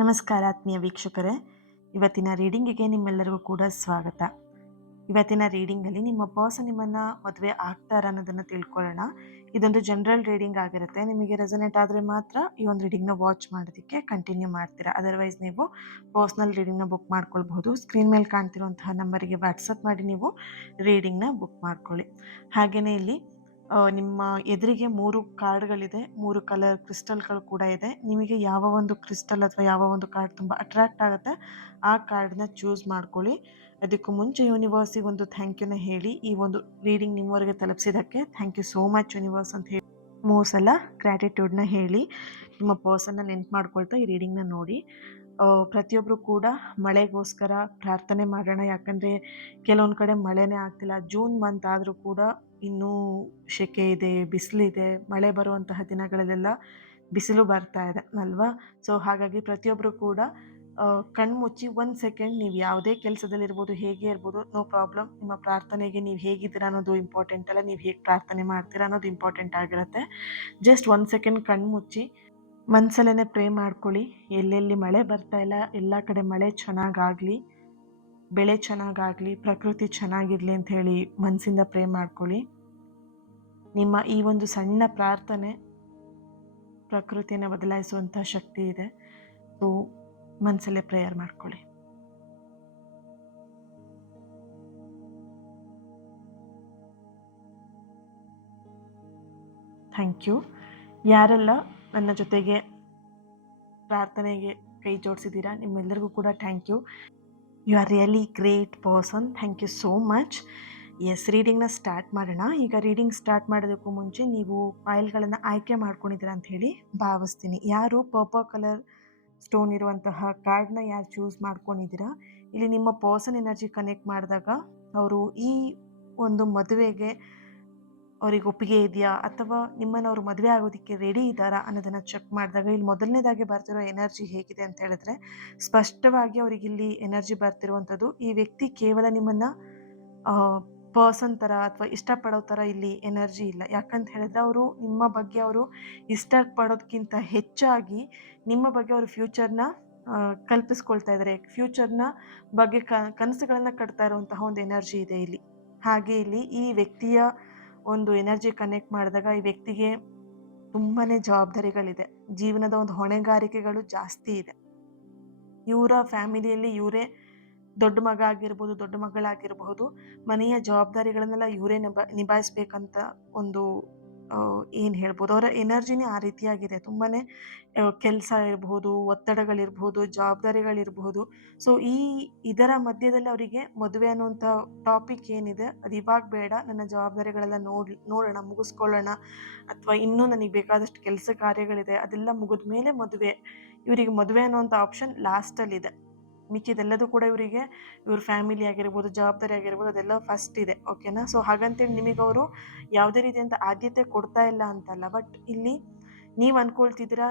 ನಮಸ್ಕಾರ ಆತ್ಮೀಯ ವೀಕ್ಷಕರೇ, ಇವತ್ತಿನ ರೀಡಿಂಗಿಗೆ ನಿಮ್ಮೆಲ್ಲರಿಗೂ ಕೂಡ ಸ್ವಾಗತ. ಇವತ್ತಿನ ರೀಡಿಂಗಲ್ಲಿ ನಿಮ್ಮ ಬಾಸ್ ನಿಮ್ಮನ್ನು ಮದುವೆ ಆಗ್ತಾರ ಅನ್ನೋದನ್ನು ತಿಳ್ಕೊಳ್ಳೋಣ. ಇದೊಂದು ಜನರಲ್ ರೀಡಿಂಗ್ ಆಗಿರುತ್ತೆ. ನಿಮಗೆ ರೆಸನೇಟ್ ಆದರೆ ಮಾತ್ರ ಈ ಒಂದು ರೀಡಿಂಗ್ನ ವಾಚ್ ಮಾಡೋದಕ್ಕೆ ಕಂಟಿನ್ಯೂ ಮಾಡ್ತೀರಾ. ಅದರ್ವೈಸ್ ನೀವು ಪರ್ಸ್ನಲ್ ರೀಡಿಂಗ್ನ ಬುಕ್ ಮಾಡ್ಕೊಳ್ಬಹುದು. ಸ್ಕ್ರೀನ್ ಮೇಲೆ ಕಾಣ್ತಿರುವಂತಹ ನಂಬರಿಗೆ ವಾಟ್ಸಪ್ ಮಾಡಿ ನೀವು ರೀಡಿಂಗ್ನ ಬುಕ್ ಮಾಡ್ಕೊಳ್ಳಿ. ಹಾಗೆಯೇ ಇಲ್ಲಿ ನಿಮ್ಮ ಎದುರಿಗೆ 3 ಕಾರ್ಡ್ಗಳಿದೆ. 3 ಕಲರ್ ಕ್ರಿಸ್ಟಲ್ಗಳು ಕೂಡ ಇದೆ. ನಿಮಗೆ ಯಾವ ಒಂದು ಕ್ರಿಸ್ಟಲ್ ಅಥವಾ ಯಾವ ಒಂದು ಕಾರ್ಡ್ ತುಂಬ ಅಟ್ರಾಕ್ಟ್ ಆಗುತ್ತೆ ಆ ಕಾರ್ಡ್ನ ಚೂಸ್ ಮಾಡ್ಕೊಳ್ಳಿ. ಅದಕ್ಕೂ ಮುಂಚೆ ಯೂನಿವರ್ಸಿಗೆ ಒಂದು ಥ್ಯಾಂಕ್ ಯುನ ಹೇಳಿ. ಈ ಒಂದು ರೀಡಿಂಗ್ ನಿಮ್ಮವರೆಗೆ ತಲುಪಿಸಿದ್ದಕ್ಕೆ thank you so much universe ಅಂತ ಹೇಳಿ 3 ಸಲ ಗ್ರ್ಯಾಟಿಟ್ಯೂಡ್ನ ಹೇಳಿ ನಿಮ್ಮ ಪರ್ಸನ್ನ ನೆನ್ಪು ಮಾಡ್ಕೊಳ್ತಾ ಈ ರೀಡಿಂಗ್ನ ನೋಡಿ. ಪ್ರತಿಯೊಬ್ಬರು ಕೂಡ ಮಳೆಗೋಸ್ಕರ ಪ್ರಾರ್ಥನೆ ಮಾಡೋಣ. ಯಾಕಂದರೆ ಕೆಲವೊಂದು ಕಡೆ ಮಳೆನೇ ಆಗ್ತಿಲ್ಲ. ಜೂನ್ ಮಂತ್ ಆದರೂ ಕೂಡ ಇನ್ನೂ ಸೆಕೆ ಇದೆ, ಬಿಸಿಲಿದೆ. ಮಳೆ ಬರುವಂತಹ ದಿನಗಳಲ್ಲೆಲ್ಲ ಬಿಸಿಲು ಬರ್ತಾ ಇದೆ ಅಲ್ವಾ? ಸೊ ಹಾಗಾಗಿ ಪ್ರತಿಯೊಬ್ಬರು ಕೂಡ ಕಣ್ಮುಚ್ಚಿ 1 ಸೆಕೆಂಡ್ ನೀವು ಯಾವುದೇ ಕೆಲಸದಲ್ಲಿರ್ಬೋದು, ಹೇಗೆ ಇರ್ಬೋದು, ನೋ ಪ್ರಾಬ್ಲಮ್. ನಿಮ್ಮ ಪ್ರಾರ್ಥನೆಗೆ ನೀವು ಹೇಗಿದ್ದೀರಾ ಅನ್ನೋದು ಇಂಪಾರ್ಟೆಂಟ್ ಅಲ್ಲ, ನೀವು ಹೇಗೆ ಪ್ರಾರ್ಥನೆ ಮಾಡ್ತೀರಾ ಅನ್ನೋದು ಇಂಪಾರ್ಟೆಂಟ್ ಆಗಿರುತ್ತೆ. ಜಸ್ಟ್ 1 ಸೆಕೆಂಡ್ ಕಣ್ಮುಚ್ಚಿ ಮನಸಲ್ಲೇ ಪ್ರೇ ಮಾಡ್ಕೊಳ್ಳಿ. ಎಲ್ಲೆಲ್ಲಿ ಮಳೆ ಬರ್ತಾ ಇಲ್ಲ ಎಲ್ಲ ಕಡೆ ಮಳೆ ಚೆನ್ನಾಗಾಗಲಿ, ಬೆಳೆ ಚೆನ್ನಾಗಾಗಲಿ, ಪ್ರಕೃತಿ ಚೆನ್ನಾಗಿರಲಿ ಅಂತ ಹೇಳಿ ಮನಸ್ಸಿಂದ ಪ್ರೇ ಮಾಡ್ಕೊಳ್ಳಿ. ನಿಮ್ಮ ಈ ಒಂದು ಸಣ್ಣ ಪ್ರಾರ್ಥನೆ ಪ್ರಕೃತಿಯನ್ನು ಬದಲಾಯಿಸುವಂಥ ಶಕ್ತಿ ಇದೆ. ಸೊ ಮನಸಲ್ಲೇ ಪ್ರೇಯರ್ ಮಾಡ್ಕೊಳ್ಳಿ. Thank you. ಯಾರೆಲ್ಲ ನನ್ನ ಜೊತೆಗೆ ಪ್ರಾರ್ಥನೆಗೆ ಕೈ ಜೋಡಿಸಿದ್ದೀರಾ ನಿಮ್ಮೆಲ್ಲರಿಗೂ ಕೂಡ thank you. You are really great person. Thank you so much. Yes, ರೀಡಿಂಗ್ನ ಸ್ಟಾರ್ಟ್ ಮಾಡೋಣ. ಈಗ ರೀಡಿಂಗ್ ಸ್ಟಾರ್ಟ್ ಮಾಡೋದಕ್ಕೂ ಮುಂಚೆ ನೀವು ಫೈಲ್ಗಳನ್ನು ಆಯ್ಕೆ ಮಾಡ್ಕೊಂಡಿದ್ದೀರಾ ಅಂತ ಹೇಳಿ ಭಾವಿಸ್ತೀನಿ. ಯಾರು ಪರ್ಪಲ್ ಕಲರ್ ಸ್ಟೋನ್ ಇರುವಂತಹ ಕಾರ್ಡ್ನ ಯಾರು ಚೂಸ್ ಮಾಡ್ಕೊಂಡಿದ್ದೀರಾ, ಇಲ್ಲಿ ನಿಮ್ಮ ಪರ್ಸನ್ ಎನರ್ಜಿ ಕನೆಕ್ಟ್ ಮಾಡಿದಾಗ ಅವರು ಈ ಒಂದು ಮದುವೆಗೆ ಅವ್ರಿಗೆ ಒಪ್ಪಿಗೆ ಇದೆಯಾ ಅಥವಾ ನಿಮ್ಮನ್ನು ಅವರು ಮದುವೆ ಆಗೋದಕ್ಕೆ ರೆಡಿ ಇದ್ದಾರಾ ಅನ್ನೋದನ್ನು ಚೆಕ್ ಮಾಡಿದಾಗ ಇಲ್ಲಿ ಮೊದಲನೇದಾಗಿ ಬರ್ತಿರೋ ಎನರ್ಜಿ ಹೇಗಿದೆ ಅಂತ ಹೇಳಿದ್ರೆ, ಸ್ಪಷ್ಟವಾಗಿ ಅವ್ರಿಗೆ ಇಲ್ಲಿ ಎನರ್ಜಿ ಬರ್ತಿರುವಂಥದ್ದು ಈ ವ್ಯಕ್ತಿ ಕೇವಲ ನಿಮ್ಮನ್ನು ಪರ್ಸನ್ ಥರ ಅಥವಾ ಇಷ್ಟಪಡೋ ಥರ ಇಲ್ಲಿ ಎನರ್ಜಿ ಇಲ್ಲ. ಯಾಕಂತ ಹೇಳಿದ್ರೆ ಅವರು ನಿಮ್ಮ ಬಗ್ಗೆ ಅವರು ಇಷ್ಟಪಡೋದಕ್ಕಿಂತ ಹೆಚ್ಚಾಗಿ ನಿಮ್ಮ ಬಗ್ಗೆ ಅವರು ಫ್ಯೂಚರ್ನ ಕಲ್ಪಿಸ್ಕೊಳ್ತಾ ಇದ್ದಾರೆ. ಫ್ಯೂಚರ್ನ ಬಗ್ಗೆ ಕನಸುಗಳನ್ನು ಕಟ್ತಾ ಇರುವಂತಹ ಒಂದು ಎನರ್ಜಿ ಇದೆ ಇಲ್ಲಿ. ಹಾಗೆ ಇಲ್ಲಿ ಈ ವ್ಯಕ್ತಿಯ ಒಂದು ಎನರ್ಜಿ ಕನೆಕ್ಟ್ ಮಾಡಿದಾಗ ಈ ವ್ಯಕ್ತಿಗೆ ತುಂಬಾ ಜವಾಬ್ದಾರಿಗಳಿದೆ. ಜೀವನದ ಒಂದು ಹೊಣೆಗಾರಿಕೆಗಳು ಜಾಸ್ತಿ ಇದೆ. ಇವರ ಫ್ಯಾಮಿಲಿಯಲ್ಲಿ ಇವರೇ ದೊಡ್ಡ ಮಗ ಆಗಿರ್ಬೋದು, ದೊಡ್ಡ ಮಗಳಾಗಿರಬಹುದು, ಮನೆಯ ಜವಾಬ್ದಾರಿಗಳನ್ನೆಲ್ಲ ಇವರೇ ನಿಭಾಯಿಸ್ಬೇಕಂತ ಒಂದು ಏನು ಹೇಳ್ಬೋದು, ಅವರ ಎನರ್ಜಿನೇ ಆ ರೀತಿಯಾಗಿದೆ. ತುಂಬಾ ಕೆಲಸ ಇರ್ಬೋದು, ಒತ್ತಡಗಳಿರ್ಬೋದು, ಜವಾಬ್ದಾರಿಗಳಿರ್ಬೋದು. ಸೊ ಇದರ ಮಧ್ಯದಲ್ಲಿ ಅವರಿಗೆ ಮದುವೆ ಅನ್ನುವಂಥ ಟಾಪಿಕ್ ಏನಿದೆ ಅದು ಇವಾಗ ಬೇಡ, ನನ್ನ ಜವಾಬ್ದಾರಿಗಳೆಲ್ಲ ನೋಡೋಣ, ಮುಗಿಸ್ಕೊಳ್ಳೋಣ, ಅಥವಾ ಇನ್ನೂ ನನಗೆ ಬೇಕಾದಷ್ಟು ಕೆಲಸ ಕಾರ್ಯಗಳಿದೆ ಅದೆಲ್ಲ ಮುಗಿದ ಮೇಲೆ ಮದುವೆ. ಇವರಿಗೆ ಮದುವೆ ಅನ್ನುವಂಥ ಆಪ್ಷನ್ ಲಾಸ್ಟಲ್ಲಿದೆ. ಮಿಕ್ಕಿದೆಲ್ಲದೂ ಕೂಡ ಇವರಿಗೆ ಇವ್ರ ಫ್ಯಾಮಿಲಿ ಆಗಿರ್ಬೋದು, ಜವಾಬ್ದಾರಿ ಆಗಿರ್ಬೋದು, ಅದೆಲ್ಲ ಫಸ್ಟ್ ಇದೆ. ಓಕೆನಾ? ಸೊ ಹಾಗಂತೇಳಿ ನಿಮಗೆ ಅವರು ಯಾವುದೇ ರೀತಿಯಂಥ ಆದ್ಯತೆ ಕೊಡ್ತಾ ಇಲ್ಲ ಅಂತಲ್ಲ. ಬಟ್ ಇಲ್ಲಿ ನೀವು ಅಂದ್ಕೊಳ್ತಿದ್ದೀರಾ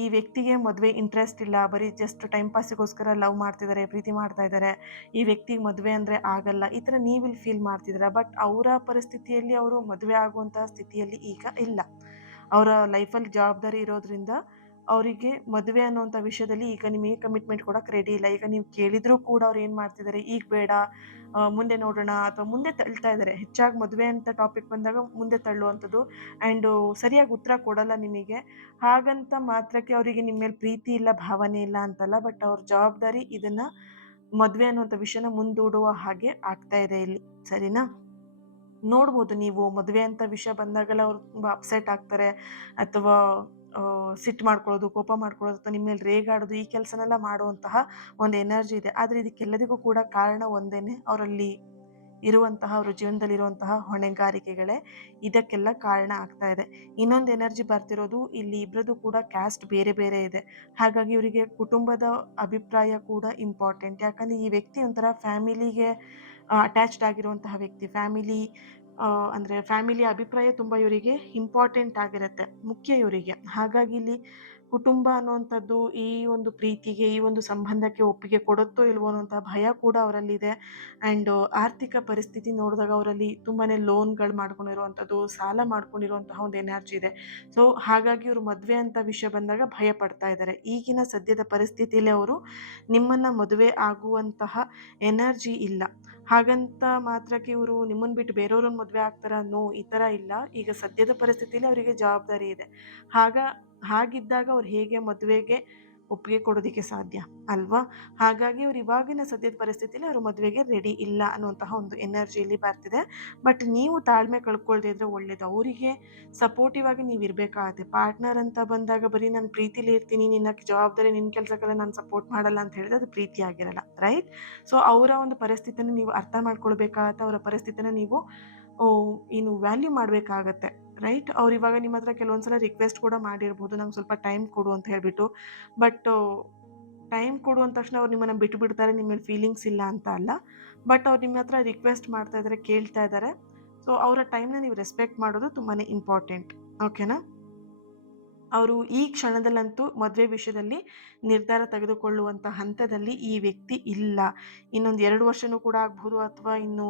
ಈ ವ್ಯಕ್ತಿಗೆ ಮದುವೆ ಇಂಟ್ರೆಸ್ಟ್ ಇಲ್ಲ, ಬರೀ ಜಸ್ಟ್ ಟೈಮ್ ಪಾಸಿಗೋಸ್ಕರ ಲವ್ ಮಾಡ್ತಿದ್ದಾರೆ, ಪ್ರೀತಿ ಮಾಡ್ತಾ ಇದ್ದಾರೆ, ಈ ವ್ಯಕ್ತಿಗೆ ಮದುವೆ ಅಂದರೆ ಆಗಲ್ಲ, ಈ ಥರ ನೀವಿಲ್ಲಿ ಫೀಲ್ ಮಾಡ್ತಿದ್ದೀರಾ. ಬಟ್ ಅವರ ಪರಿಸ್ಥಿತಿಯಲ್ಲಿ ಅವರು ಮದುವೆ ಆಗುವಂಥ ಸ್ಥಿತಿಯಲ್ಲಿ ಈಗ ಇಲ್ಲ. ಅವರ ಲೈಫಲ್ಲಿ ಜವಾಬ್ದಾರಿ ಇರೋದ್ರಿಂದ ಅವರಿಗೆ ಮದುವೆ ಅನ್ನುವಂಥ ವಿಷಯದಲ್ಲಿ ಈಗ ನಿಮಗೆ ಕಮಿಟ್ಮೆಂಟ್ ಕೊಡೋಕೆ ರೆಡಿ ಇಲ್ಲ. ಈಗ ನೀವು ಕೇಳಿದರೂ ಕೂಡ ಅವ್ರು ಏನು ಮಾಡ್ತಿದ್ದಾರೆ, ಈಗ ಬೇಡ, ಮುಂದೆ ನೋಡೋಣ, ಅಥವಾ ಮುಂದೆ ತಳ್ತಾ ಇದ್ದಾರೆ. ಹೆಚ್ಚಾಗಿ ಮದುವೆ ಅಂತ ಟಾಪಿಕ್ ಬಂದಾಗ ಮುಂದೆ ತಳ್ಳುವಂಥದ್ದು. ಆ್ಯಂಡು ಸರಿಯಾಗಿ ಉತ್ತರ ಕೊಡಲ್ಲ ನಿಮಗೆ. ಹಾಗಂತ ಮಾತ್ರಕ್ಕೆ ಅವರಿಗೆ ನಿಮ್ಮ ಮೇಲೆ ಪ್ರೀತಿ ಇಲ್ಲ, ಭಾವನೆ ಇಲ್ಲ ಅಂತಲ್ಲ. ಬಟ್ ಅವ್ರ ಜವಾಬ್ದಾರಿ ಇದನ್ನು ಮದುವೆ ಅನ್ನುವಂಥ ವಿಷಯನ ಮುಂದೂಡುವ ಹಾಗೆ ಆಗ್ತಾ ಇದೆ ಇಲ್ಲಿ. ಸರಿನಾ? ನೋಡ್ಬೋದು ನೀವು ಮದುವೆ ಅಂತ ವಿಷಯ ಬಂದಾಗೆಲ್ಲ ಅವ್ರು ತುಂಬ ಅಪ್ಸೆಟ್ ಆಗ್ತಾರೆ, ಅಥವಾ ಸಿಟ್ಟು ಮಾಡ್ಕೊಳ್ಳೋದು, ಕೋಪ ಮಾಡ್ಕೊಳ್ಳೋದು, ಅಥವಾ ನಿಮ್ಮ ಮೇಲೆ ರೇಗಾಡೋದು, ಈ ಕೆಲಸನೆಲ್ಲ ಮಾಡುವಂತಹ ಒಂದು ಎನರ್ಜಿ ಇದೆ. ಆದರೆ ಇದಕ್ಕೆಲ್ಲದಕ್ಕೂ ಕೂಡ ಕಾರಣ ಒಂದೇನೆ, ಅವರಲ್ಲಿ ಇರುವಂತಹ, ಅವ್ರ ಜೀವನದಲ್ಲಿರುವಂತಹ ಹೊಣೆಗಾರಿಕೆಗಳೇ ಇದಕ್ಕೆಲ್ಲ ಕಾರಣ ಆಗ್ತಾ ಇದೆ. ಇನ್ನೊಂದು ಎನರ್ಜಿ ಬರ್ತಿರೋದು ಇಲ್ಲಿ ಇಬ್ಬರದು ಕೂಡ ಕ್ಯಾಸ್ಟ್ ಬೇರೆ ಬೇರೆ ಇದೆ. ಹಾಗಾಗಿ ಇವರಿಗೆ ಕುಟುಂಬದ ಅಭಿಪ್ರಾಯ ಕೂಡ ಇಂಪಾರ್ಟೆಂಟ್. ಯಾಕಂದರೆ ಈ ವ್ಯಕ್ತಿ ಒಂಥರ ಫ್ಯಾಮಿಲಿಗೆ ಅಟ್ಯಾಚ್ಡ್ ಆಗಿರುವಂತಹ ವ್ಯಕ್ತಿ. ಫ್ಯಾಮಿಲಿಯ ಅಭಿಪ್ರಾಯ ತುಂಬ ಇವರಿಗೆ ಇಂಪಾರ್ಟೆಂಟ್ ಆಗಿರುತ್ತೆ, ಮುಖ್ಯ ಇವರಿಗೆ. ಹಾಗಾಗಿ ಇಲ್ಲಿ ಕುಟುಂಬ ಅನ್ನುವಂಥದ್ದು ಈ ಒಂದು ಪ್ರೀತಿಗೆ, ಈ ಒಂದು ಸಂಬಂಧಕ್ಕೆ ಒಪ್ಪಿಗೆ ಕೊಡುತ್ತೋ ಇಲ್ವೋ ಅನ್ನುವಂಥ ಭಯ ಕೂಡ ಅವರಲ್ಲಿದೆ. ಆ್ಯಂಡ್ ಆರ್ಥಿಕ ಪರಿಸ್ಥಿತಿ ನೋಡಿದಾಗ ಅವರಲ್ಲಿ ತುಂಬಾ ಲೋನ್ಗಳು ಮಾಡ್ಕೊಂಡಿರುವಂಥದ್ದು, ಸಾಲ ಮಾಡ್ಕೊಂಡಿರುವಂತಹ ಒಂದು ಎನರ್ಜಿ ಇದೆ. ಸೊ ಹಾಗಾಗಿ ಇವರು ಮದುವೆ ಅಂತ ವಿಷಯ ಬಂದಾಗ ಭಯ ಪಡ್ತಾ ಇದ್ದಾರೆ. ಈಗಿನ ಸದ್ಯದ ಪರಿಸ್ಥಿತಿಯಲ್ಲಿ ಅವರು ನಿಮ್ಮನ್ನು ಮದುವೆ ಆಗುವಂತಹ ಎನರ್ಜಿ ಇಲ್ಲ. ಹಾಗಂತ ಮಾತ್ರಕ್ಕೆ ಇವರು ನಿಮ್ಮನ್ನು ಬಿಟ್ಟು ಬೇರೆಯವ್ರನ್ನ ಮದುವೆ ಆಗ್ತಾರಾ? ನೋ, ಈ ಥರ ಇಲ್ಲ. ಈಗ ಸದ್ಯದ ಪರಿಸ್ಥಿತಿಯಲ್ಲಿ ಅವರಿಗೆ ಜವಾಬ್ದಾರಿ ಇದೆ. ಹಾಗಿದ್ದಾಗ ಅವ್ರು ಹೇಗೆ ಮದುವೆಗೆ ಒಪ್ಪಿಗೆ ಕೊಡೋದಕ್ಕೆ ಸಾಧ್ಯ ಅಲ್ವಾ? ಹಾಗಾಗಿ ಅವ್ರು ಇವಾಗಿನ ಸದ್ಯದ ಪರಿಸ್ಥಿತಿಯಲ್ಲಿ ಅವರು ಮದುವೆಗೆ ರೆಡಿ ಇಲ್ಲ ಅನ್ನುವಂತಹ ಒಂದು ಎನರ್ಜಿಯಲ್ಲಿ ಬರ್ತಿದೆ. ಬಟ್ ನೀವು ತಾಳ್ಮೆ ಕಳ್ಕೊಳ್ದೇ ಇದ್ರೆ ಒಳ್ಳೇದು. ಅವರಿಗೆ ಸಪೋರ್ಟಿವ್ ಆಗಿ ನೀವು ಇರಬೇಕಾಗತ್ತೆ. ಪಾರ್ಟ್ನರ್ ಅಂತ ಬಂದಾಗ ಬರೀ ನಾನು ಪ್ರೀತಿಲಿ ಇರ್ತೀನಿ, ನಿನ್ನ ಜವಾಬ್ದಾರಿ ನಿನ್ನ ಕೆಲಸಕ್ಕೆಲ್ಲ ನಾನು ಸಪೋರ್ಟ್ ಮಾಡಲ್ಲ ಅಂತ ಹೇಳಿದ್ರೆ ಅದು ಪ್ರೀತಿ ಆಗಿರಲ್ಲ, ರೈಟ್? ಸೊ ಅವರ ಒಂದು ಪರಿಸ್ಥಿತಿನ ನೀವು ಅರ್ಥ ಮಾಡ್ಕೊಳ್ಬೇಕಾಗತ್ತೆ. ಅವರ ಪರಿಸ್ಥಿತಿನ ನೀವು ಏನು ವ್ಯಾಲ್ಯೂ ಮಾಡಬೇಕಾಗತ್ತೆ, ರೈಟ್? ಅವ್ರು ಇವಾಗ ನಿಮ್ಮ ಹತ್ರ ಕೆಲವೊಂದ್ಸಲ ರಿಕ್ವೆಸ್ಟ್ ಕೂಡ ಮಾಡಿರ್ಬೋದು, ನಂಗೆ ಸ್ವಲ್ಪ ಟೈಮ್ ಕೊಡು ಅಂತ ಹೇಳ್ಬಿಟ್ಟು. ಬಟ್ ಟೈಮ್ ಕೊಡು ಅಂದ ತಕ್ಷಣ ಅವ್ರು ನಿಮ್ಮನ್ನು ಬಿಟ್ಟು ಬಿಡ್ತಾರೆ, ನಿಮ್ಮ ಮೇಲೆ ಫೀಲಿಂಗ್ಸ್ ಇಲ್ಲ ಅಂತ ಅಲ್ಲ. ಬಟ್ ಅವ್ರು ನಿಮ್ಮ ಹತ್ರ ರಿಕ್ವೆಸ್ಟ್ ಮಾಡ್ತಾ ಇದ್ದಾರೆ, ಕೇಳ್ತಾ ಇದ್ದಾರೆ. ಸೊ ಅವರ ಟೈಮ್ನ ನೀವು ರೆಸ್ಪೆಕ್ಟ್ ಮಾಡೋದು ತುಂಬಾ ಇಂಪಾರ್ಟೆಂಟ್, ಓಕೆನಾ? ಅವರು ಈ ಕ್ಷಣದಲ್ಲಂತೂ ಮದುವೆ ವಿಷಯದಲ್ಲಿ ನಿರ್ಧಾರ ತೆಗೆದುಕೊಳ್ಳುವಂಥ ಹಂತದಲ್ಲಿ ಈ ವ್ಯಕ್ತಿ ಇಲ್ಲ. ಇನ್ನೊಂದು 2 ವರ್ಷನೂ ಕೂಡ ಆಗ್ಬೋದು, ಅಥವಾ ಇನ್ನು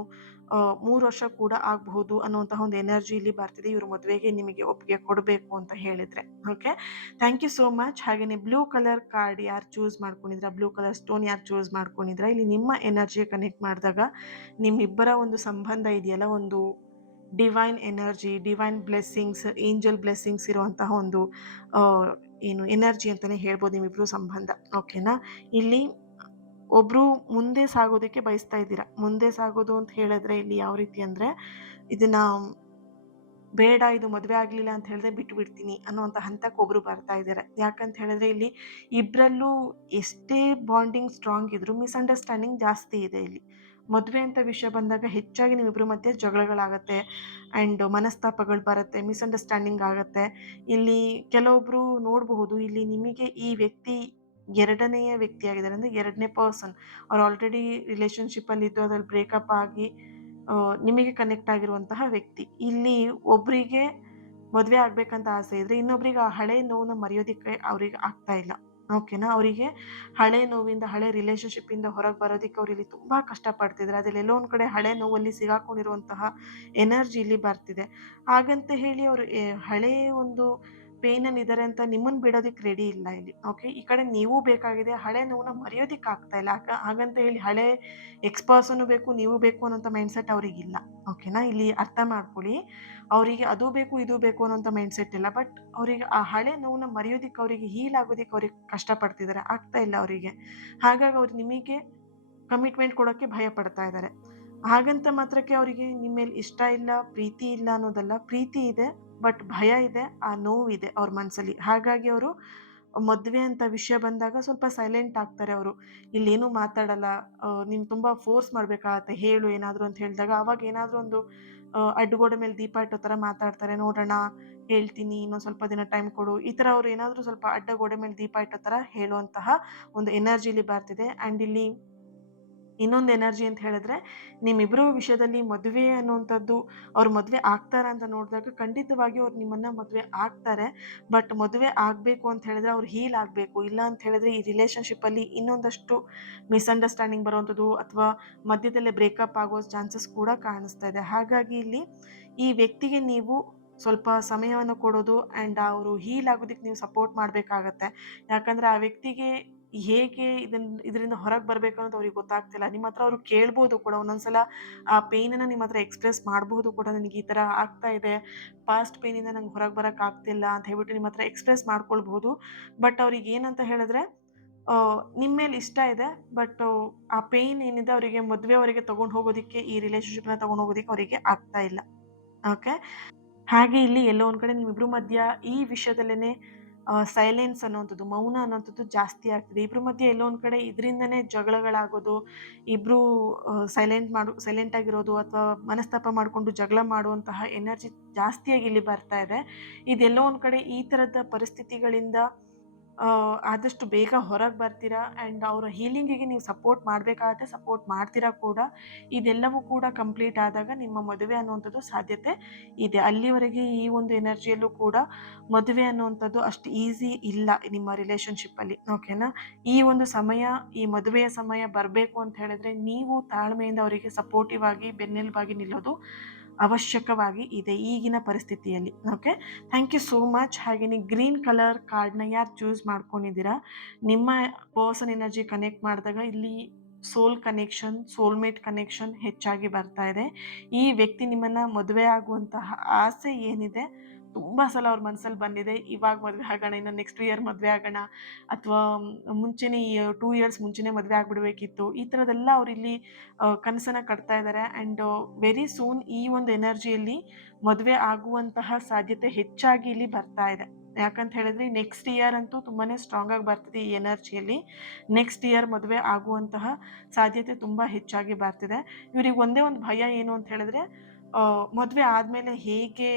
3 ವರ್ಷ ಕೂಡ ಆಗಬಹುದು ಅನ್ನುವಂತಹ ಒಂದು ಎನರ್ಜಿ ಇಲ್ಲಿ ಬರ್ತಿದೆ. ಇವರು ಮದುವೆಗೆ ನಿಮಗೆ ಒಪ್ಪಿಗೆ ಕೊಡಬೇಕು ಅಂತ ಹೇಳಿದರೆ. Okay, thank you so much. ಹಾಗೆಯೇ ಬ್ಲೂ ಕಲರ್ ಕಾರ್ಡ್ ಯಾರು ಚೂಸ್ ಮಾಡ್ಕೊಂಡಿದ್ರ, ಬ್ಲೂ ಕಲರ್ ಸ್ಟೋನ್ ಯಾರು ಚೂಸ್ ಮಾಡ್ಕೊಂಡಿದ್ರ, ಇಲ್ಲಿ ನಿಮ್ಮ ಎನರ್ಜಿಗೆ ಕನೆಕ್ಟ್ ಮಾಡಿದಾಗ ನಿಮ್ಮಿಬ್ಬರ ಒಂದು ಸಂಬಂಧ ಇದೆಯಲ್ಲ, ಒಂದು divine energy, divine blessings, angel blessings ಇರುವಂತಹ ಒಂದು ಏನು ಎನರ್ಜಿ ಅಂತಲೇ ಹೇಳ್ಬೋದು ನಿಮ್ಮಿಬ್ಬರು ಸಂಬಂಧ, ಓಕೆನಾ? ಇಲ್ಲಿ ಒಬ್ಬರು ಮುಂದೆ ಸಾಗೋದಕ್ಕೆ ಬಯಸ್ತಾ ಇದ್ದೀರಾ. ಮುಂದೆ ಸಾಗೋದು ಅಂತ ಹೇಳಿದ್ರೆ ಇಲ್ಲಿ ಯಾವ ರೀತಿ ಅಂದರೆ, ಇದನ್ನ ಬೇಡ, ಇದು ಮದುವೆ ಆಗಲಿಲ್ಲ ಅಂತ ಹೇಳಿದ್ರೆ ಬಿಟ್ಟು ಬಿಡ್ತೀನಿ ಅನ್ನೋವಂಥ ಹಂತಕ್ಕೆ ಒಬ್ಬರು ಬರ್ತಾ ಇದ್ದಾರೆ. ಯಾಕಂತ ಹೇಳಿದ್ರೆ ಇಲ್ಲಿ ಇಬ್ಬರಲ್ಲೂ ಎಷ್ಟೇ ಬಾಂಡಿಂಗ್ ಸ್ಟ್ರಾಂಗ್ ಇದ್ರೂ ಮಿಸ್ಅಂಡರ್ಸ್ಟ್ಯಾಂಡಿಂಗ್ ಜಾಸ್ತಿ ಇದೆ. ಇಲ್ಲಿ ಮದುವೆ ಅಂತ ವಿಷಯ ಬಂದಾಗ ಹೆಚ್ಚಾಗಿ ನಿಮ್ಮಿಬ್ಬರ ಮಧ್ಯೆ ಜಗಳಗಳಾಗತ್ತೆ ಆ್ಯಂಡ್ ಮನಸ್ತಾಪಗಳು ಬರುತ್ತೆ, ಮಿಸ್ಅಂಡರ್ಸ್ಟ್ಯಾಂಡಿಂಗ್ ಆಗುತ್ತೆ. ಇಲ್ಲಿ ಕೆಲವೊಬ್ಬರು ನೋಡಬಹುದು, ಇಲ್ಲಿ ನಿಮಗೆ ಈ ವ್ಯಕ್ತಿ ಎರಡನೆಯ ವ್ಯಕ್ತಿಯಾಗಿದ್ದಾರೆ, ಅಂದರೆ ಎರಡನೇ ಪರ್ಸನ್. ಅವ್ರು ಆಲ್ರೆಡಿ ರಿಲೇಷನ್ಶಿಪ್ಪಲ್ಲಿದ್ದು ಅದ್ರಲ್ಲಿ ಬ್ರೇಕಪ್ ಆಗಿ ನಿಮಗೆ ಕನೆಕ್ಟ್ ಆಗಿರುವಂತಹ ವ್ಯಕ್ತಿ. ಇಲ್ಲಿ ಒಬ್ಬರಿಗೆ ಮದುವೆ ಆಗಬೇಕಂತ ಆಸೆ ಇದ್ದರೆ ಇನ್ನೊಬ್ರಿಗೆ ಆ ಹಳೆ ನೋವನ್ನ ಮರೆಯೋದಕ್ಕೆ ಅವ್ರಿಗೆ ಆಗ್ತಾ ಇಲ್ಲ, ಓಕೆನಾ? ಅವರಿಗೆ ಹಳೆ ನೋವಿಂದ, ಹಳೆ ರಿಲೇಷನ್ಶಿಪ್ಪಿಂದ ಹೊರಗೆ ಬರೋದಕ್ಕೆ ಅವ್ರು ಇಲ್ಲಿ ತುಂಬ ಕಷ್ಟಪಡ್ತಿದ್ದಾರೆ. ಅದರಲ್ಲಿ ಎಲ್ಲೋ ಒಂದು ಕಡೆ ಹಳೆ ನೋವಲ್ಲಿ ಸಿಗಾಕೊಂಡಿರುವಂತಹ ಎನರ್ಜಿ ಇಲ್ಲಿ ಬರ್ತಿದೆ. ಹಾಗಂತ ಹೇಳಿ ಅವರು ಹಳೆ ಒಂದು ಪೇಯ್ನಲ್ಲಿ ಇದ್ದಾರೆ ಅಂತ ನಿಮ್ಮನ್ನು ಬಿಡೋದಕ್ಕೆ ರೆಡಿ ಇಲ್ಲ ಇಲ್ಲಿ, ಓಕೆ? ಈ ಕಡೆ ನೀವು ಬೇಕಾಗಿದೆ, ಹಳೆ ನೋವನ್ನ ಮರೆಯೋದಕ್ಕೆ ಆಗ್ತಾ ಇಲ್ಲ. ಹಾಗಂತ ಹೇಳಿ ಹಳೆ ಎಕ್ಸ್ಪರ್ಸನ್ನು ಬೇಕು, ನೀವು ಬೇಕು ಅನ್ನೋಂಥ ಮೈಂಡ್ಸೆಟ್ ಅವರಿಗಿಲ್ಲ, ಓಕೆನಾ? ಇಲ್ಲಿ ಅರ್ಥ ಮಾಡ್ಕೊಳ್ಳಿ, ಅವರಿಗೆ ಅದು ಬೇಕು ಇದು ಬೇಕು ಅನ್ನೋಂಥ ಮೈಂಡ್ಸೆಟ್ ಇಲ್ಲ. ಬಟ್ ಅವರಿಗೆ ಆ ಹಳೆ ನೋವನ್ನ ಮರೆಯೋದಕ್ಕೆ, ಅವರಿಗೆ ಹೀಲ್ ಆಗೋದಕ್ಕೆ ಅವ್ರಿಗೆ ಕಷ್ಟಪಡ್ತಿದ್ದಾರೆ, ಆಗ್ತಾ ಇಲ್ಲ ಅವರಿಗೆ. ಹಾಗಾಗಿ ಅವ್ರು ನಿಮಗೆ ಕಮಿಟ್ಮೆಂಟ್ ಕೊಡೋಕ್ಕೆ ಭಯ ಪಡ್ತಾ ಇದ್ದಾರೆ. ಹಾಗಂತ ಮಾತ್ರಕ್ಕೆ ಅವರಿಗೆ ನಿಮ್ಮ ಮೇಲೆ ಇಷ್ಟ ಇಲ್ಲ, ಪ್ರೀತಿ ಇಲ್ಲ ಅನ್ನೋದಲ್ಲ. ಪ್ರೀತಿ ಇದೆ, ಬಟ್ ಭಯ ಇದೆ, ಆ ನೋವಿದೆ ಅವ್ರ ಮನಸ್ಸಲ್ಲಿ. ಹಾಗಾಗಿ ಅವರು ಮದುವೆ ಅಂತ ವಿಷಯ ಬಂದಾಗ ಸ್ವಲ್ಪ ಸೈಲೆಂಟ್ ಆಗ್ತಾರೆ ಅವರು. ಇಲ್ಲೇನೂ ಮಾತಾಡಲ್ಲ. ನೀನು ತುಂಬ ಫೋರ್ಸ್ ಮಾಡಬೇಕಾಗತ್ತೆ, ಹೇಳು ಏನಾದರೂ ಅಂತ ಹೇಳಿದಾಗ ಅವಾಗ ಏನಾದರೂ ಒಂದು ಅಡ್ಡಗೋಡೆ ಮೇಲೆ ದೀಪ ಇಟ್ಟೋ ಥರ ಮಾತಾಡ್ತಾರೆ. ನೋಡೋಣ, ಹೇಳ್ತೀನಿ, ಇನ್ನೊಂದು ಸ್ವಲ್ಪ ದಿನ ಟೈಮ್ ಕೊಡು, ಈ ಥರ ಅವ್ರು ಏನಾದರೂ ಸ್ವಲ್ಪ ಅಡ್ಡಗೋಡೆ ಮೇಲೆ ದೀಪ ಇಟ್ಟೋ ಥರ ಹೇಳುವಂತಹ ಒಂದು ಎನರ್ಜಿಲಿ ಬರ್ತಿದೆ. ಆ್ಯಂಡ್ ಇಲ್ಲಿ ಇನ್ನೊಂದು ಎನರ್ಜಿ ಅಂತ ಹೇಳಿದ್ರೆ, ನಿಮ್ಮಿಬ್ಬರ ವಿಷಯದಲ್ಲಿ ಮದುವೆ ಅನ್ನುವಂಥದ್ದು, ಅವ್ರು ಮದುವೆ ಆಗ್ತಾರಾ ಅಂತ ನೋಡಿದಾಗ ಖಂಡಿತವಾಗಿಯೂ ಅವ್ರು ನಿಮ್ಮನ್ನು ಮದುವೆ ಆಗ್ತಾರೆ. ಬಟ್ ಮದುವೆ ಆಗಬೇಕು ಅಂತ ಹೇಳಿದ್ರೆ ಅವ್ರು ಹೀಲ್ ಆಗಬೇಕು. ಇಲ್ಲ ಅಂತ ಹೇಳಿದ್ರೆ ಈ ರಿಲೇಷನ್ಶಿಪ್ಪಲ್ಲಿ ಇನ್ನೊಂದಷ್ಟು ಮಿಸ್ಅಂಡರ್ಸ್ಟ್ಯಾಂಡಿಂಗ್ ಬರುವಂಥದ್ದು ಅಥವಾ ಮಧ್ಯದಲ್ಲೇ ಬ್ರೇಕಪ್ ಆಗೋ ಚಾನ್ಸಸ್ ಕೂಡ ಕಾಣಿಸ್ತಾ ಇದೆ. ಹಾಗಾಗಿ ಇಲ್ಲಿ ಈ ವ್ಯಕ್ತಿಗೆ ನೀವು ಸ್ವಲ್ಪ ಸಮಯವನ್ನು ಕೊಡೋದು ಆ್ಯಂಡ್ ಅವರು ಹೀಲ್ ಆಗೋದಕ್ಕೆ ನೀವು ಸಪೋರ್ಟ್ ಮಾಡಬೇಕಾಗತ್ತೆ. ಯಾಕಂದರೆ ಆ ವ್ಯಕ್ತಿಗೆ ಹೇಗೆ ಇದರಿಂದ ಹೊರಗೆ ಬರಬೇಕು ಅನ್ನೋದು ಅವ್ರಿಗೆ ಗೊತ್ತಾಗ್ತಿಲ್ಲ. ನಿಮ್ಮ ಹತ್ರ ಅವರು ಕೇಳ್ಬೋದು ಕೂಡ ಒಂದೊಂದ್ಸಲ, ಆ ಪೇಯ್ನನ್ನು ನಿಮ್ಮ ಹತ್ರ ಎಕ್ಸ್‌ಪ್ರೆಸ್ ಮಾಡ್ಬೋದು ಕೂಡ. ನನಗೆ ಈ ಥರ ಆಗ್ತಾ ಇದೆ, ಪಾಸ್ಟ್ ಪೇಯ್ನಿಂದ ನಂಗೆ ಹೊರಗೆ ಬರೋಕ್ಕೆ ಆಗ್ತಿಲ್ಲ ಅಂತ ಹೇಳ್ಬಿಟ್ಟು ನಿಮ್ಮ ಹತ್ರ ಎಕ್ಸ್‌ಪ್ರೆಸ್ ಮಾಡ್ಕೊಳ್ಬೋದು. ಬಟ್ ಅವ್ರಿಗೆ ಏನಂತ ಹೇಳಿದ್ರೆ, ನಿಮ್ಮ ಮೇಲೆ ಇಷ್ಟ ಇದೆ, ಬಟ್ ಆ ಪೇಯ್ನ್ ಏನಿದೆ ಅವರಿಗೆ ಮದುವೆವರೆಗೆ ತೊಗೊಂಡು ಹೋಗೋದಕ್ಕೆ, ಈ ರಿಲೇಷನ್‌ಶಿಪ್‌ನ ತೊಗೊಂಡು ಹೋಗೋದಕ್ಕೆ ಅವರಿಗೆ ಆಗ್ತಾ ಇಲ್ಲ, ಓಕೆ? ಹಾಗೆ ಇಲ್ಲಿ ಎಲ್ಲೋ ಒಂದು ಕಡೆ ನಿಮ್ಮಿಬ್ಬರ ಮಧ್ಯ ಈ ವಿಷಯದಲ್ಲೇ ಸೈಲೆನ್ಸ್ ಅನ್ನೋವಂಥದ್ದು, ಮೌನ ಅನ್ನೋವಂಥದ್ದು ಜಾಸ್ತಿ ಆಗ್ತಿದೆ. ಇಬ್ಬರ ಮಧ್ಯೆ ಎಲ್ಲೋ ಒಂದು ಕಡೆ ಇದರಿಂದನೇ ಜಗಳಗಳಾಗೋದು, ಇಬ್ಬರು ಸೈಲೆಂಟ್ ಆಗಿರೋದು ಅಥವಾ ಮನಸ್ತಾಪ ಮಾಡಿಕೊಂಡು ಜಗಳ ಮಾಡುವಂತಹ ಎನರ್ಜಿ ಜಾಸ್ತಿಯಾಗಿ ಇಲ್ಲಿ ಬರ್ತಾ ಇದೆ. ಇದೆಲ್ಲೋ ಒಂದು ಕಡೆ ಈ ಥರದ ಪರಿಸ್ಥಿತಿಗಳಿಂದ ಆದಷ್ಟು ಬೇಗ ಹೊರಗೆ ಬರ್ತೀರಾ ಆ್ಯಂಡ್ ಅವರ ಹೀಲಿಂಗಿಗೆ ನೀವು ಸಪೋರ್ಟ್ ಮಾಡಬೇಕಾಗತ್ತೆ, ಸಪೋರ್ಟ್ ಮಾಡ್ತೀರಾ ಕೂಡ. ಇದೆಲ್ಲವೂ ಕೂಡ ಕಂಪ್ಲೀಟ್ ಆದಾಗ ನಿಮ್ಮ ಮದುವೆ ಅನ್ನುವಂಥದ್ದು ಸಾಧ್ಯತೆ ಇದೆ. ಅಲ್ಲಿವರೆಗೆ ಈ ಒಂದು ಎನರ್ಜಿಯಲ್ಲೂ ಕೂಡ ಮದುವೆ ಅನ್ನುವಂಥದ್ದು ಅಷ್ಟು ಈಸಿ ಇಲ್ಲ ನಿಮ್ಮ ರಿಲೇಷನ್ಶಿಪ್ಪಲ್ಲಿ, ಓಕೆನಾ. ಈ ಒಂದು ಸಮಯ, ಈ ಮದುವೆಯ ಸಮಯ ಬರಬೇಕು ಅಂತ ಹೇಳಿದ್ರೆ ನೀವು ತಾಳ್ಮೆಯಿಂದ ಅವರಿಗೆ ಸಪೋರ್ಟಿವ್ ಆಗಿ ಬೆನ್ನೆಲುಬಾಗಿ ನಿಲ್ಲೋದು ಅವಶ್ಯಕವಾಗಿ ಇದೆ ಈಗಿನ ಪರಿಸ್ಥಿತಿಯಲ್ಲಿ. Okay, thank you so much. ಹಾಗೆಯೇ ಗ್ರೀನ್ ಕಲರ್ ಕಾರ್ಡ್ನ ಯಾರು ಚೂಸ್ ಮಾಡ್ಕೊಂಡಿದ್ದೀರಾ, ನಿಮ್ಮ ಪರ್ಸನ್ ಎನರ್ಜಿ ಕನೆಕ್ಟ್ ಮಾಡಿದಾಗ ಇಲ್ಲಿ ಸೋಲ್ ಕನೆಕ್ಷನ್, ಸೋಲ್ಮೇಟ್ ಕನೆಕ್ಷನ್ ಹೆಚ್ಚಾಗಿ ಬರ್ತಾ ಇದೆ. ಈ ವ್ಯಕ್ತಿ ನಿಮ್ಮನ್ನು ಮದುವೆ ಆಗುವಂತಹ ಆಸೆ ಏನಿದೆ ತುಂಬ ಸಲ ಅವ್ರ ಮನಸ್ಸಲ್ಲಿ ಬಂದಿದೆ. ಇವಾಗ ಮದುವೆ ಆಗೋಣ, ಇನ್ನು ನೆಕ್ಸ್ಟ್ ಇಯರ್ ಮದುವೆ ಆಗೋಣ, ಅಥವಾ ಮುಂಚೆನೇ 2 ಇಯರ್ಸ್ ಮುಂಚೆನೇ ಮದುವೆ ಆಗಿಬಿಡ್ಬೇಕಿತ್ತು, ಈ ಥರದ್ದೆಲ್ಲ ಅವ್ರು ಇಲ್ಲಿ ಕನಸನ್ನು ಕಟ್ತಾ ಇದ್ದಾರೆ. ಆ್ಯಂಡ್ ವೆರಿ ಸೂನ್ ಈ ಒಂದು ಎನರ್ಜಿಯಲ್ಲಿ ಮದುವೆ ಆಗುವಂತಹ ಸಾಧ್ಯತೆ ಹೆಚ್ಚಾಗಿ ಇಲ್ಲಿ ಬರ್ತಾ ಇದೆ. ಯಾಕಂತ ಹೇಳಿದ್ರೆ ನೆಕ್ಸ್ಟ್ ಇಯರ್ ಅಂತೂ ತುಂಬಾ ಸ್ಟ್ರಾಂಗ್ ಆಗಿ ಬರ್ತಿದೆ ಈ ಎನರ್ಜಿಯಲ್ಲಿ. ನೆಕ್ಸ್ಟ್ ಇಯರ್ ಮದುವೆ ಆಗುವಂತಹ ಸಾಧ್ಯತೆ ತುಂಬ ಹೆಚ್ಚಾಗಿ ಬರ್ತಿದೆ. ಇವ್ರಿಗೆ ಒಂದೇ ಒಂದು ಭಯ ಏನು ಅಂತ ಹೇಳಿದ್ರೆ, ಮದುವೆ ಆದಮೇಲೆ ಹೇಗೆ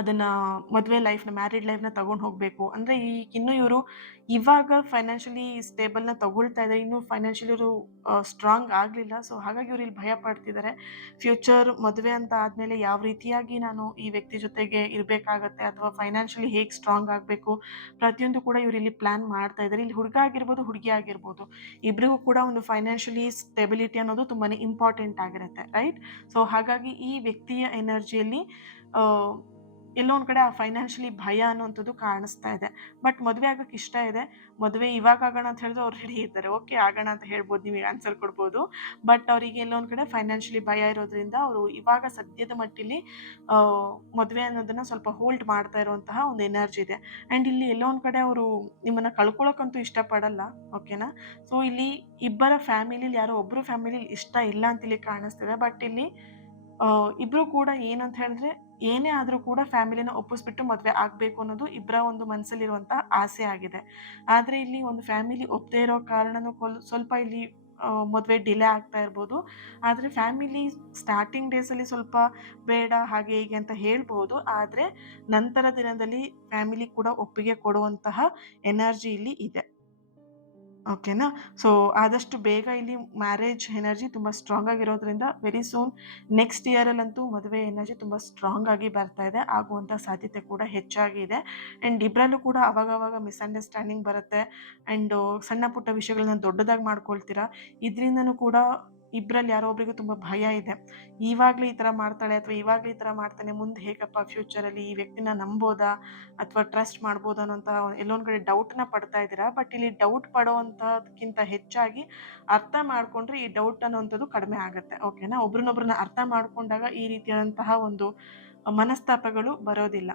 ಅದನ್ನು ಮದುವೆ ಲೈಫ್ನ, ಮ್ಯಾರಿಡ್ ಲೈಫ್ನ ತಗೊಂಡು ಹೋಗಬೇಕು ಅಂದರೆ, ಇನ್ನೂ ಇವರು ಇವಾಗ ಫೈನಾನ್ಷಿಯಲಿ ಸ್ಟೇಬಲ್ನ ತಗೊಳ್ತಾ ಇದ್ದಾರೆ, ಇನ್ನೂ ಫೈನಾನ್ಷಿಯಲಿ ಇವರು ಸ್ಟ್ರಾಂಗ್ ಆಗಲಿಲ್ಲ. ಸೊ ಹಾಗಾಗಿ ಇವರು ಇಲ್ಲಿ ಭಯ ಪಡ್ತಿದ್ದಾರೆ. ಫ್ಯೂಚರ್ ಮದುವೆ ಅಂತ ಆದಮೇಲೆ ಯಾವ ರೀತಿಯಾಗಿ ನಾನು ಈ ವ್ಯಕ್ತಿ ಜೊತೆಗೆ ಇರಬೇಕಾಗತ್ತೆ, ಅಥವಾ ಫೈನಾನ್ಷಿಯಲಿ ಹೇಗೆ ಸ್ಟ್ರಾಂಗ್ ಆಗಬೇಕು, ಪ್ರತಿಯೊಂದು ಕೂಡ ಇವರು ಇಲ್ಲಿ ಪ್ಲ್ಯಾನ್ ಮಾಡ್ತಾ ಇದ್ದಾರೆ. ಇಲ್ಲಿ ಹುಡುಗ ಆಗಿರ್ಬೋದು, ಹುಡುಗಿ ಆಗಿರ್ಬೋದು, ಇಬ್ಬರಿಗೂ ಕೂಡ ಒಂದು ಫೈನಾನ್ಷಿಯಲಿ ಸ್ಟೆಬಿಲಿಟಿ ಅನ್ನೋದು ತುಂಬಾ ಇಂಪಾರ್ಟೆಂಟ್ ಆಗಿರುತ್ತೆ, ರೈಟ್. ಸೊ ಹಾಗಾಗಿ ಈ ವ್ಯಕ್ತಿಯ ಎನರ್ಜಿಯಲ್ಲಿ ಎಲ್ಲೋ ಒಂದು ಕಡೆ ಆ ಫೈನಾನ್ಷಿಯಲಿ ಭಯ ಅನ್ನುವಂಥದ್ದು ಕಾಣಿಸ್ತಾ ಇದೆ. ಬಟ್ ಮದುವೆ ಆಗೋಕ್ಕೆ ಇಷ್ಟ ಇದೆ. ಮದುವೆ ಇವಾಗ ಆಗೋಣ ಅಂತ ಹೇಳಿದ್ರೆ ಅವ್ರು ರೆಡಿ ಇದ್ದಾರೆ. ಓಕೆ, ಆಗೋಣ ಅಂತ ಹೇಳ್ಬೋದು, ನೀವು ಆನ್ಸರ್ ಕೊಡ್ಬೋದು. ಬಟ್ ಅವರಿಗೆ ಎಲ್ಲೋ ಒಂದು ಕಡೆ ಫೈನಾನ್ಷಿಯಲಿ ಭಯ ಇರೋದ್ರಿಂದ ಅವರು ಇವಾಗ ಸದ್ಯದ ಮಟ್ಟಿಲಿ ಮದುವೆ ಅನ್ನೋದನ್ನು ಸ್ವಲ್ಪ ಹೋಲ್ಡ್ ಮಾಡ್ತಾ ಇರುವಂತಹ ಒಂದು ಎನರ್ಜಿ ಇದೆ. ಆ್ಯಂಡ್ ಇಲ್ಲಿ ಎಲ್ಲೋ ಒಂದು ಕಡೆ ಅವರು ನಿಮ್ಮನ್ನು ಕಳ್ಕೊಳ್ಳೋಕ್ಕಂತೂ ಇಷ್ಟಪಡಲ್ಲ, ಓಕೆನಾ. ಸೊ ಇಲ್ಲಿ ಇಬ್ಬರ ಫ್ಯಾಮಿಲಿಲಿ ಯಾರೋ ಒಬ್ಬರು ಫ್ಯಾಮಿಲಿಲಿ ಇಷ್ಟ ಇಲ್ಲ ಅಂತ ಇಲ್ಲಿ ಕಾಣಿಸ್ತಿದೆ. ಬಟ್ ಇಲ್ಲಿ ಇಬ್ಬರು ಕೂಡ ಏನಂತ ಹೇಳಿದ್ರೆ, ಏನೇ ಆದರೂ ಕೂಡ ಫ್ಯಾಮಿಲಿನ ಒಪ್ಪಿಸ್ಬಿಟ್ಟು ಮದುವೆ ಆಗಬೇಕು ಅನ್ನೋದು ಇಬ್ಬರ ಒಂದು ಮನಸ್ಸಲ್ಲಿರುವಂಥ ಆಸೆ ಆಗಿದೆ. ಆದರೆ ಇಲ್ಲಿ ಒಂದು ಫ್ಯಾಮಿಲಿ ಒಪ್ಪದೇ ಇರೋ ಕಾರಣನೂ ಸ್ವಲ್ಪ ಇಲ್ಲಿ ಮದುವೆ ಡಿಲೇ ಆಗ್ತಾ ಇರ್ಬೋದು. ಆದರೆ ಫ್ಯಾಮಿಲಿ ಸ್ಟಾರ್ಟಿಂಗ್ ಡೇಸಲ್ಲಿ ಸ್ವಲ್ಪ ಬೇಡ ಹಾಗೆ ಹೀಗೆ ಅಂತ ಹೇಳ್ಬೋದು. ಆದರೆ ನಂತರ ದಿನದಲ್ಲಿ ಫ್ಯಾಮಿಲಿ ಕೂಡ ಒಪ್ಪಿಗೆ ಕೊಡುವಂತಹ ಎನರ್ಜಿ ಇಲ್ಲಿ ಇದೆ, ಓಕೆನಾ. ಸೊ ಆದಷ್ಟು ಬೇಗ ಇಲ್ಲಿ ಮ್ಯಾರೇಜ್ ಎನರ್ಜಿ ತುಂಬ ಸ್ಟ್ರಾಂಗ್ ಆಗಿರೋದ್ರಿಂದ ವೆರಿ ಸೂನ್ ನೆಕ್ಸ್ಟ್ ಇಯರಲ್ಲಂತೂ ಮದುವೆ ಎನರ್ಜಿ ತುಂಬ ಸ್ಟ್ರಾಂಗ್ ಆಗಿ ಬರ್ತಾ ಇದೆ, ಆಗುವಂಥ ಸಾಧ್ಯತೆ ಕೂಡ ಹೆಚ್ಚಾಗಿದೆ. ಆ್ಯಂಡ್ ಇಬ್ಬರಲ್ಲೂ ಕೂಡ ಅವಾಗವಾಗ ಮಿಸ್ಅಂಡರ್ಸ್ಟ್ಯಾಂಡಿಂಗ್ ಬರುತ್ತೆ. ಆ್ಯಂಡ್ ಸಣ್ಣ ಪುಟ್ಟ ವಿಷಯಗಳನ್ನ ದೊಡ್ಡದಾಗಿ ಮಾಡ್ಕೊಳ್ತೀರಾ. ಇದರಿಂದನೂ ಕೂಡ ಇಬ್ಬರಲ್ಲಿ ಯಾರೋ ಒಬ್ರಿಗೂ ತುಂಬ ಭಯ ಇದೆ. ಇವಾಗಲೇ ಈ ಥರ ಮಾಡ್ತಾಳೆ ಅಥವಾ ಇವಾಗಲೇ ಈ ಥರ ಮಾಡ್ತಾನೆ, ಮುಂದೆ ಹೇಗಪ್ಪ ಫ್ಯೂಚರಲ್ಲಿ ಈ ವ್ಯಕ್ತಿನ ನಂಬೋದಾ ಅಥವಾ ಟ್ರಸ್ಟ್ ಮಾಡ್ಬೋದಾ ಅನ್ನೋಂಥ ಎಲ್ಲೊಂದು ಕಡೆ ಡೌಟ್ನ ಪಡ್ತಾ ಇದ್ದೀರಾ. ಬಟ್ ಇಲ್ಲಿ ಡೌಟ್ ಪಡೋವಂಥದ್ಕಿಂತ ಹೆಚ್ಚಾಗಿ ಅರ್ಥ ಮಾಡಿಕೊಂಡ್ರೆ ಈ ಡೌಟ್ ಅನ್ನೋವಂಥದ್ದು ಕಡಿಮೆ ಆಗುತ್ತೆ, ಓಕೆನಾ. ಒಬ್ರನ್ನೊಬ್ರನ್ನ ಅರ್ಥ ಮಾಡಿಕೊಂಡಾಗ ಈ ರೀತಿಯಾದಂತಹ ಒಂದು ಮನಸ್ತಾಪಗಳು ಬರೋದಿಲ್ಲ,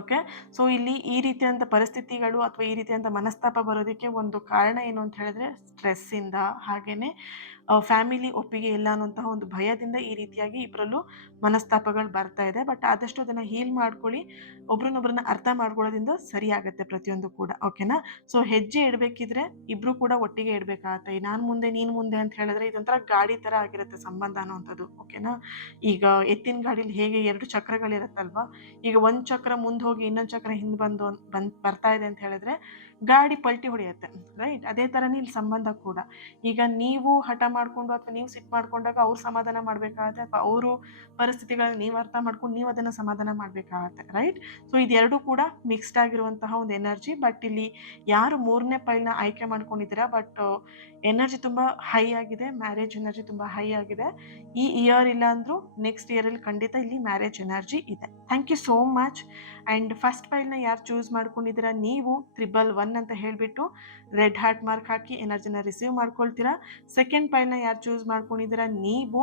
ಓಕೆ. ಸೊ ಇಲ್ಲಿ ಈ ರೀತಿಯಾದಂಥ ಪರಿಸ್ಥಿತಿಗಳು ಅಥವಾ ಈ ರೀತಿಯಾದಂಥ ಮನಸ್ತಾಪ ಬರೋದಕ್ಕೆ ಒಂದು ಕಾರಣ ಏನು ಅಂತ ಹೇಳಿದ್ರೆ ಸ್ಟ್ರೆಸ್ಸಿಂದ, ಹಾಗೆಯೇ ಫ್ಯಾಮಿಲಿ ಒಪ್ಪಿಗೆ ಇಲ್ಲ ಅನ್ನುವಂತಹ ಒಂದು ಭಯದಿಂದ ಈ ರೀತಿಯಾಗಿ ಇಬ್ಬರಲ್ಲೂ ಮನಸ್ತಾಪಗಳು ಬರ್ತಾ ಇದೆ. ಬಟ್ ಆದಷ್ಟು ಅದನ್ನು ಹೀಲ್ ಮಾಡ್ಕೊಳ್ಳಿ, ಒಬ್ರನ್ನೊಬ್ರನ್ನ ಅರ್ಥ ಮಾಡ್ಕೊಳ್ಳೋದ್ರಿಂದ ಸರಿ ಆಗುತ್ತೆ ಪ್ರತಿಯೊಂದು ಕೂಡ, ಓಕೆನಾ. ಸೊ ಹೆಜ್ಜೆ ಇಡಬೇಕಿದ್ರೆ ಇಬ್ಬರು ಕೂಡ ಒಟ್ಟಿಗೆ ಇಡಬೇಕಾಗತ್ತೆ. ನಾನು ಮುಂದೆ ನೀನು ಮುಂದೆ ಅಂತ ಹೇಳಿದ್ರೆ ಇದೊಂಥರ ಗಾಡಿ ಥರ ಆಗಿರುತ್ತೆ ಸಂಬಂಧ ಅನ್ನುವಂಥದ್ದು, ಓಕೆನಾ. ಈಗ ಎತ್ತಿನ ಗಾಡೀಲಿ ಹೇಗೆ 2 ಚಕ್ರಗಳಿರುತ್ತಲ್ವಾ, ಈಗ ಒಂದು ಚಕ್ರ ಮುಂದೆ ಹೋಗಿ ಇನ್ನೊಂದು ಚಕ್ರ ಹಿಂದೆ ಬರ್ತಾ ಇದೆ ಅಂತ ಹೇಳಿದ್ರೆ ಗಾಡಿ ಪಲ್ಟಿ ಹೊಡೆಯುತ್ತೆ, ರೈಟ್. ಅದೇ ಥರನೇ ಇಲ್ಲಿ ಸಂಬಂಧ ಕೂಡ. ಈಗ ನೀವು ಹಠ ಮಾಡಿಕೊಂಡು ಅಥವಾ ನೀವು ಸಿಟ್ಟು ಮಾಡ್ಕೊಂಡಾಗ ಅವ್ರು ಸಮಾಧಾನ ಮಾಡಬೇಕಾಗತ್ತೆ, ಅಥವಾ ಅವರು ಪರಿಸ್ಥಿತಿಗಳನ್ನ ನೀವು ಅರ್ಥ ಮಾಡ್ಕೊಂಡು ನೀವು ಅದನ್ನು ಸಮಾಧಾನ ಮಾಡಬೇಕಾಗತ್ತೆ, ರೈಟ್. ಸೊ ಇದೆರಡೂ ಕೂಡ ಮಿಕ್ಸ್ಡ್ ಆಗಿರುವಂತಹ ಒಂದು ಎನರ್ಜಿ. ಬಟ್ ಇಲ್ಲಿ ಯಾರು 3ನೇ ಪೈಲ್ನ ಆಯ್ಕೆ ಮಾಡ್ಕೊಂಡಿದ್ದೀರಾ, ಬಟ್ ಎನರ್ಜಿ ತುಂಬ ಹೈ ಆಗಿದೆ, ಮ್ಯಾರೇಜ್ ಎನರ್ಜಿ ತುಂಬ ಹೈ ಆಗಿದೆ. ಈ ಇಯರ್ ಇಲ್ಲ ಅಂದರೂ ನೆಕ್ಸ್ಟ್ ಇಯರಲ್ಲಿ ಖಂಡಿತ ಇಲ್ಲಿ ಮ್ಯಾರೇಜ್ ಎನರ್ಜಿ ಇದೆ. Thank you so much. And first ಫೈಲ್ನ ಯಾರು ಚೂಸ್ ಮಾಡ್ಕೊಂಡಿದ್ದೀರಾ, ನೀವು 111 ಅಂತ ಹೇಳಿಬಿಟ್ಟು ರೆಡ್ ಹಾರ್ಟ್ ಮಾರ್ಕ್ ಹಾಕಿ ಎನರ್ಜಿನ ರಿಸೀವ್ ಮಾಡ್ಕೊಳ್ತೀರಾ. ಸೆಕೆಂಡ್ ಫೈಲ್ನ ಯಾರು ಚೂಸ್ ಮಾಡ್ಕೊಂಡಿದ್ದೀರಾ, ನೀವು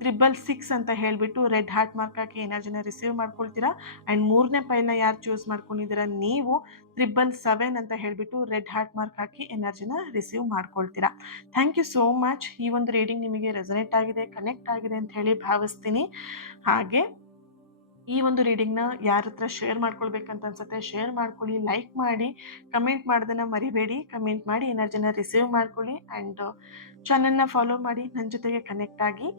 666 ಅಂತ ಹೇಳಿಬಿಟ್ಟು ರೆಡ್ ಹಾರ್ಟ್ ಮಾರ್ಕ್ ಹಾಕಿ ಎನರ್ಜಿನ ರಿಸೀವ್ ಮಾಡ್ಕೊಳ್ತೀರಾ. ಆ್ಯಂಡ್ 3ನೇ ಫೈಲ್ನ ಯಾರು ಚೂಸ್ ಮಾಡ್ಕೊಂಡಿದ್ದೀರಾ, ನೀವು 777 ಅಂತ ಹೇಳಿಬಿಟ್ಟು ರೆಡ್ ಹಾರ್ಟ್ ಮಾರ್ಕ್ ಹಾಕಿ ಎನರ್ಜಿನ ರಿಸೀವ್ ಮಾಡ್ಕೊಳ್ತೀರಾ. Thank you so much. ಈ ಒಂದು ರೀಡಿಂಗ್ ನಿಮಗೆ ರೆಸನೇಟ್ ಆಗಿದೆ, ಕನೆಕ್ಟ್ ಆಗಿದೆ ಅಂತ ಹೇಳಿ ಭಾವಿಸ್ತೀನಿ. ಹಾಗೆ ಈ ಒಂದು ರೀಡಿಂಗ್ನ ಯಾರ ಹತ್ರ ಶೇರ್ ಮಾಡ್ಕೊಳ್ಬೇಕಂತ ಅನ್ಸುತ್ತೆ ಶೇರ್ ಮಾಡ್ಕೊಳ್ಳಿ, ಲೈಕ್ ಮಾಡಿ, ಕಮೆಂಟ್ ಮಾಡೋದನ್ನು ಮರಿಬೇಡಿ. ಕಮೆಂಟ್ ಮಾಡಿ ಎನರ್ಜಿನ ರಿಸೀವ್ ಮಾಡ್ಕೊಳ್ಳಿ. ಆ್ಯಂಡ್ ಚಾನಲ್ನ ಫಾಲೋ ಮಾಡಿ, ನನ್ನ ಜೊತೆಗೆ ಕನೆಕ್ಟ್ ಆಗಿ.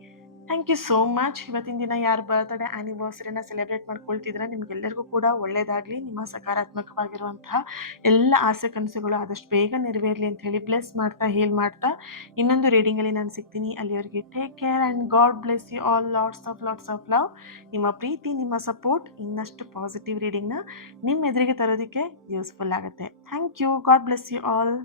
Thank you so much. ಇವತ್ತಿನ ದಿನ ಯಾರು ಬರ್ತ್ಡೇ ಆ್ಯನಿವರ್ಸರಿನ ಸೆಲೆಬ್ರೇಟ್ ಮಾಡ್ಕೊಳ್ತಿದ್ರೆ ನಿಮಗೆಲ್ಲರಿಗೂ ಕೂಡ ಒಳ್ಳೆಯದಾಗಲಿ. ನಿಮ್ಮ ಸಕಾರಾತ್ಮಕವಾಗಿರುವಂತಹ ಎಲ್ಲ ಆಸೆ ಕನಸುಗಳು ಆದಷ್ಟು ಬೇಗ ನೆರವೇರಲಿ ಅಂತ ಹೇಳಿ ಬ್ಲೆಸ್ ಮಾಡ್ತಾ ಮಾಡ್ತಾ ಇನ್ನೊಂದು ರೀಡಿಂಗಲ್ಲಿ ನಾನು ಸಿಗ್ತೀನಿ. ಅಲ್ಲಿವರೆಗೆ take care and God bless you all. Lots of love. ನಿಮ್ಮ ಪ್ರೀತಿ, ನಿಮ್ಮ ಸಪೋರ್ಟ್ ಇನ್ನಷ್ಟು ಪಾಸಿಟಿವ್ ರೀಡಿಂಗ್ನ ನಿಮ್ಮ ಎದುರಿಗೆ ತರೋದಕ್ಕೆ ಯೂಸ್ಫುಲ್ ಆಗುತ್ತೆ. Thank you. God bless you all.